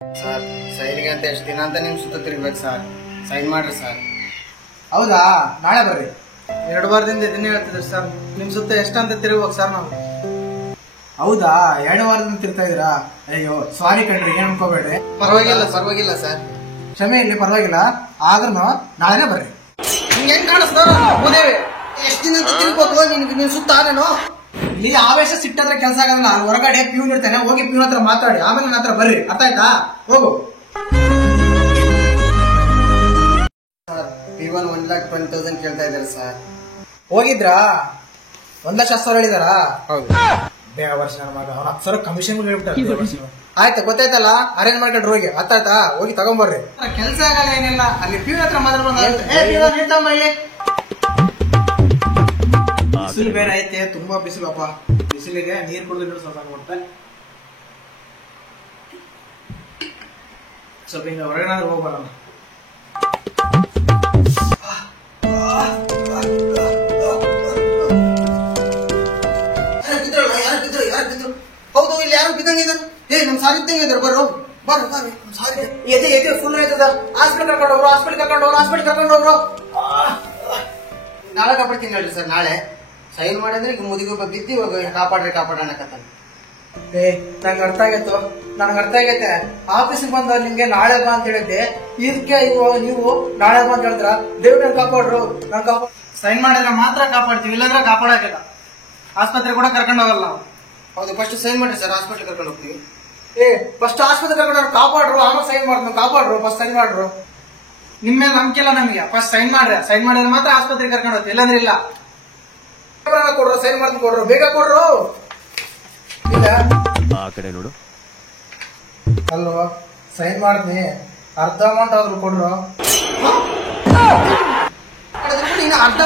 Sir ಸೈನ್ಗೆ ಅಂತ ಎಷ್ಟು ದಿನ ಅಂತ ನಿಮ್ ಸುತ್ತ ತಿರ್ಬೇಕು ಸರ್. ಸೈನ್ ಮಾಡ್ರಿ ಸರ್. ಹೌದಾ, ನಾಳೆ ಬರ್ರಿ. 2 ವಾರದಿಂದ ಇದನ್ನೇ ಹೇಳ್ತಿದ್ರಿ ಸರ್, ನಿಮ್ ಸುತ್ತ ಎಷ್ಟಂತ ತಿರುಗ್ಬೇಕು ಸರ್ ನಾವು. ಹೌದಾ, 2 ವಾರದಿಂದ ತಿರ್ತಾ ಇದೀರಾ? ಅಯ್ಯೋ ಸಾರಿ ಕಣ್ರಿ, ಏನ್ ಅನ್ಕೋಬೇಡ್ರಿ. ಪರವಾಗಿಲ್ಲ ಸರ್. ಕ್ಷಮೆ ಇಲ್ಲಿ, ಪರವಾಗಿಲ್ಲ. ಆದ್ರೂ ನಾಳೆನೇ ಬರ್ರಿ. ನಿಂಗೆ ಹೆಂಗ್ ಕಾಣಿಸ್ತಾರ ಎಷ್ಟು ದಿನ ಅಂತ ತಿರ್ಬೇಕು ನಿನ್ ಸುತ್ತ ನಾನು. ಇಲ್ಲಿ ಆವೇಶ ಸಿಟ್ಟಾದ್ರೆ ಕೆಲಸ ಆಗಲ್ಲ. ಹೊರಗಡೆ ಪ್ಯೂನ್ ಇರ್ತಾನೆ, ಹೋಗಿ ಪ್ಯೂನ್ ಹತ್ರ ಮಾತಾಡಿ, ಆಮೇಲೆ ನನ್ನ ಹತ್ರ ಬರ್ರಿ. ಅರ್ಥ ಆಯ್ತಾ? ಹೋಗು. ಸರ್ P1 1,20,000 ಕೇಳ್ತಾ ಇದ್ದಾರೆ ಸರ್. ಹೋಗಿದ್ರಾ? 1,00,000 ಹೇಳಿದಾರಾ? ಹೌದು. ಬೇಗ ವರ್ಷ ನನ್ನ ಮಗ, ಅವ್ರ 10,000 ಕಮಿಷನ್ ಹೇಳ್ಬಿಟ್ಟಾರೆ. ಆಯ್ತು, ಗೊತ್ತಾಯ್ತಲ್ಲ, ಅರೇಂಜ್ ಮಾಡ್ಕೊಂಡ್ರೆ ಹೋಗಿ. ಅರ್ಥ ಆಯ್ತಾ? ಹೋಗಿ ತಗೊಂಬರ್ರಿ. ಕೆಲಸ ಆಗಲ್ಲ, ಏನಿಲ್ಲ. ಅಲ್ಲಿ ಪ್ಯೂನ್ ಹತ್ರ ಮಾತಾಡ್ಬೋದು. ಬಿಸಿಲು ಬೇರೆ ಐತೆ, ತುಂಬಾ ಬಿಸಿಲಪ್ಪ. ಬಿಸಿಲಿಗೆ ನೀರ್ ಕುಡಿದ್ರೆ ಸ್ವಲ್ಪ ಕೊಡ್ತೆ. ಸ್ವಲ್ಪ ಹಿಂಗ ಹೊರಗಡೆ ಹೋಗ್ಬರೋಣ. ಹೌದು, ಇಲ್ಲಿ ಯಾರು ಬಿದ್ದಂಗಿದ್ದಾರೆ. ನಮ್ ಸಾರಿ ಇದ್ದಂಗಿದ್ದಾರೆ. ಬರ್ರು ಸಾರಿ ಎದೆ ಫುಲ್ ಆಯ್ತದ. ಹಾಸ್ಪಿಟಲ್ ಕರ್ಕೊಂಡು ಹೋಗ್ರು. ನಾಳೆ ಕಾಪಾಡ್ತೀನಿ ಹೇಳ್ರಿ ಸರ್. ನಾಳೆ ಸೈನ್ ಮಾಡಿದ್ರೆ ಈಗ ಮುದಿಗೊಬ್ಬ ಬಿದ್ದು ಇವಾಗ ಕಾಪಾಡೋಣ ಕತ್ತಾನೆ. ನಂಗೆ ಅರ್ಥ ಆಗೈತು, ನನಗೆ ಅರ್ಥ ಆಗೈತೆ. ಆಫೀಸಿಗೆ ಬಂದ ನಿಮ್ಗೆ ನಾಳೆ ಬಾ ಅಂತ ಹೇಳಿದ್ದೆ, ಇದಕ್ಕೆ ನೀವು ನಾಳೆ ಬಾ ಅಂತ ಹೇಳಿದ್ರ. ದೇವ್ರ ಕಾಪಾಡ್ರು, ನಾನು ಕಾಪಾಡ್ ಸೈನ್ ಮಾಡಿದ್ರೆ ಮಾತ್ರ ಕಾಪಾಡ್ತೀವಿ, ಇಲ್ಲಾಂದ್ರೆ ಕಾಪಾಡಕ್ಕಿಲ್ಲ. ಆಸ್ಪತ್ರೆ ಕೂಡ ಕರ್ಕೊಂಡು ಹೋಗಲ್ಲ ನಾವು. ಹೌದು, ಫಸ್ಟ್ ಸೈನ್ ಮಾಡ್ರಿ ಸರ್, ಹಾಸ್ಪಿಟಲ್ ಕರ್ಕೊಂಡು ಹೋಗ್ತೀವಿ. ಫಸ್ಟ್ ಆಸ್ಪತ್ರೆ ಕರ್ಕೊಂಡು ಕಾಪಾಡ್ರು, ಆಮೇಲೆ ಸೈನ್ ಮಾಡ್ತೀನಿ. ಕಾಪಾಡ್ರು, ಫಸ್ಟ್ ಸೈನ್ ಮಾಡ್ರು. ನಿಮ್ಮ ಮೇಲೆ ನಂಬಿಕೆ ಇಲ್ಲ ನಮಗೆ. ಫಸ್ಟ್ ಸೈನ್ ಮಾಡಿದ್ರೆ ಮಾತ್ರ ಆಸ್ಪತ್ರೆಗೆ ಕರ್ಕೊಂಡು ಹೋಗ್ತೀವಿ, ಇಲ್ಲಾಂದ್ರೆ ಇಲ್ಲ. ಕೊಡ್ರು, ಸೈನ್ ಮಾಡ್ತೀನಿ ಕೊಡ್ರು, ಬೇಗ ಕೊಡ್ರು. ಇಲ್ಲ ಆ ಕಡೆ ನೋಡು. ಅಲ್ವಾ, ಸೈನ್ ಮಾಡ್ತೀನಿ, ಅರ್ಧ ಅಮೌಂಟ್ ಆದ್ರೂ ಕೊಡ್ರು. ಅರ್ಧ